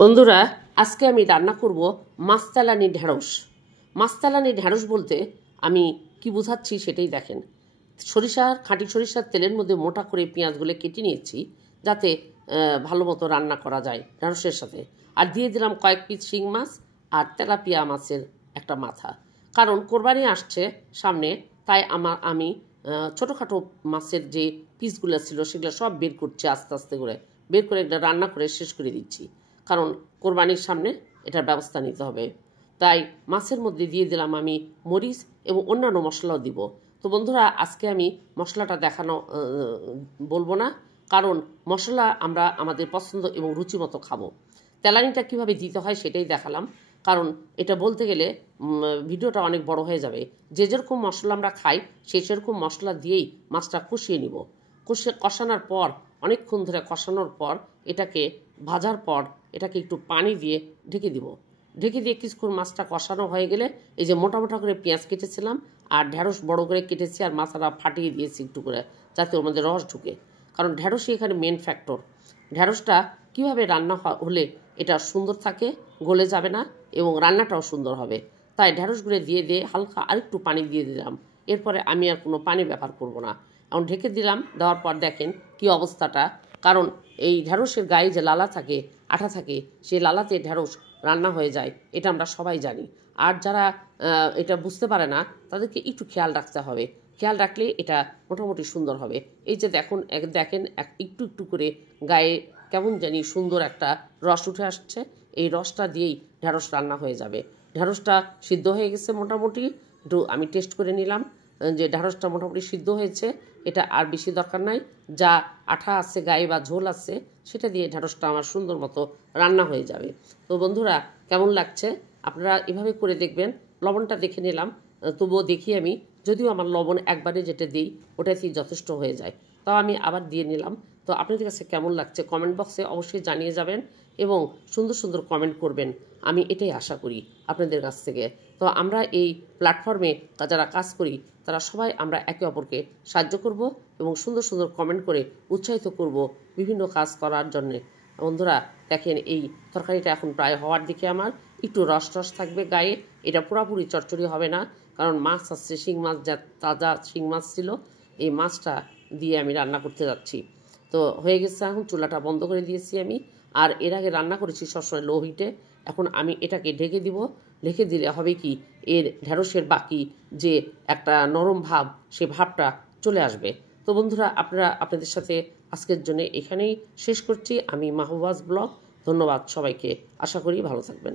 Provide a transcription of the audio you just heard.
বন্ধুরা, আজকে আমি রান্না করব মাছতালানি ঢেঁড়স। মাছতালানি ঢেঁড়স বলতে আমি কি বোঝাচ্ছি সেটাই দেখেন। খাঁটি সরিষার তেলের মধ্যে মোটা করে পেঁয়াজগুলো কেটে নিয়েছি, যাতে ভালো মতো রান্না করা যায় ঢেঁড়সের সাথে। আর দিয়ে দিলাম কয়েক পিস শিং মাছ আর তেলাপিয়া মাছের একটা মাথা। কারণ কোরবানি আসছে সামনে, তাই আমি ছোটোখাটো মাছের যে পিসগুলো ছিল সেগুলো সব বের করছি, আস্তে আস্তে করে বের করে একটা রান্না করে শেষ করে দিচ্ছি। কারণ কোরবানির সামনে এটার ব্যবস্থা নিতে হবে। তাই মাছের মধ্যে দিয়ে দিলাম আমি মরিচ এবং অন্যান্য মশলাও দিব। তো বন্ধুরা, আজকে আমি মশলাটা বলবো না, কারণ মশলা আমরা আমাদের পছন্দ এবং রুচি মতো খাবো। তেলানিটা কীভাবে দিতে হয় সেটাই দেখালাম, কারণ এটা বলতে গেলে ভিডিওটা অনেক বড় হয়ে যাবে। যে যেরকম মশলা আমরা খাই সেরকম মশলা দিয়েই মাছটা কষিয়ে নিব। কষানোর পর অনেকক্ষণ ধরে কষানোর পর এটাকে ভাজার পর এটাকে একটু পানি দিয়ে ঢেকে দিব। ঢেকে দিয়ে কিছুক্ষণ মাছটা কষানো হয়ে গেলে এই যে মোটা মোটা করে পেঁয়াজ কেটেছিলাম আর ঢেঁড়স বড় করে কেটেছি আর মাথাটা ফাটিয়ে দিয়েছি একটু করে, যাতে ওর মধ্যে রস ঢুকে। কারণ ঢেঁড়সই এখানে মেন ফ্যাক্টর। ঢেঁড়সটা কীভাবে রান্না হলে এটা সুন্দর থাকে, গলে যাবে না এবং রান্নাটাও সুন্দর হবে। তাই ঢেঁড়সগুলো দিয়ে হালকা আরেকটু পানি দিয়ে দিলাম। এরপরে আমি আর কোনো পানি ব্যবহার করব না। এখন ঢেকে দিলাম। দেওয়ার পর দেখেন কি অবস্থাটা। কারণ এই ঢেঁড়সের গায়ে যে লালা থাকে, আঠা থাকে, সেই লালাতে ঢেঁড়স রান্না হয়ে যায়, এটা আমরা সবাই জানি। আর যারা এটা বুঝতে পারে না তাদেরকে একটু খেয়াল রাখতে হবে। খেয়াল রাখলে এটা মোটামুটি সুন্দর হবে। এই যে দেখেন একটু একটু করে গায়ে কেমন জানি সুন্দর একটা রস উঠে আসছে। এই রসটা দিয়েই ঢেঁড়স রান্না হয়ে যাবে। ঢেঁড়সটা সিদ্ধ হয়ে গেছে মোটামুটি। একটু আমি টেস্ট করে নিলাম যে ঢেঁড়সটা মোটামুটি সিদ্ধ হয়েছে। এটা আর বেশি দরকার নাই। যা আঠা আছে গায়ে বা ঝোল আছে সেটা দিয়ে ঢেঁড়সটা আমার সুন্দর মতো রান্না হয়ে যাবে। তো বন্ধুরা, কেমন লাগছে আপনারা এভাবে করে দেখবেন। লবণটা দেখে নিলাম, তবুও দেখি আমি, যদিও আমার লবণ একবারে যেটা দিই ওটাতেই যথেষ্ট হয়ে যায়, তাও আমি আবার দিয়ে নিলাম। তো আপনাদের কাছে কেমন লাগছে কমেন্ট বক্সে অবশ্যই জানিয়ে যাবেন এবং সুন্দর সুন্দর কমেন্ট করবেন। আমি এটাই আশা করি আপনাদের কাছ থেকে। তো আমরা এই প্ল্যাটফর্মে যারা কাজ করি তারা সবাই আমরা একে অপরকে সাহায্য করব এবং সুন্দর সুন্দর কমেন্ট করে উৎসাহিত করব বিভিন্ন কাজ করার জন্যে। বন্ধুরা দেখেন, এই তরকারিটা এখন প্রায় হওয়ার দিকে। আমার একটু রস থাকবে গায়ে। এটা পুরোপুরি চচ্চড়ি হবে না, কারণ মাছ আসছে, শিং মাছ, যা তাজা শিং মাছ ছিল, এই মাছটা দিয়ে আমি রান্না করতে যাচ্ছি। তো হয়ে গেছে, এখন চুলাটা বন্ধ করে দিয়েছি আমি। আর এর আগে রান্না করেছি সবসময় লো হিটে। এখন আমি এটাকে ঢেকে দিব। ঢেকে দিলে হবে কি, এর ঢেঁড়সের বাকি যে একটা নরম ভাব, সে ভাবটা চলে আসবে। তো বন্ধুরা, আপনাদের সাথে আজকের জন্য এখানেই শেষ করছি। আমি মাহবুবাজ ব্লগ। ধন্যবাদ সবাইকে। আশা করি ভালো থাকবেন।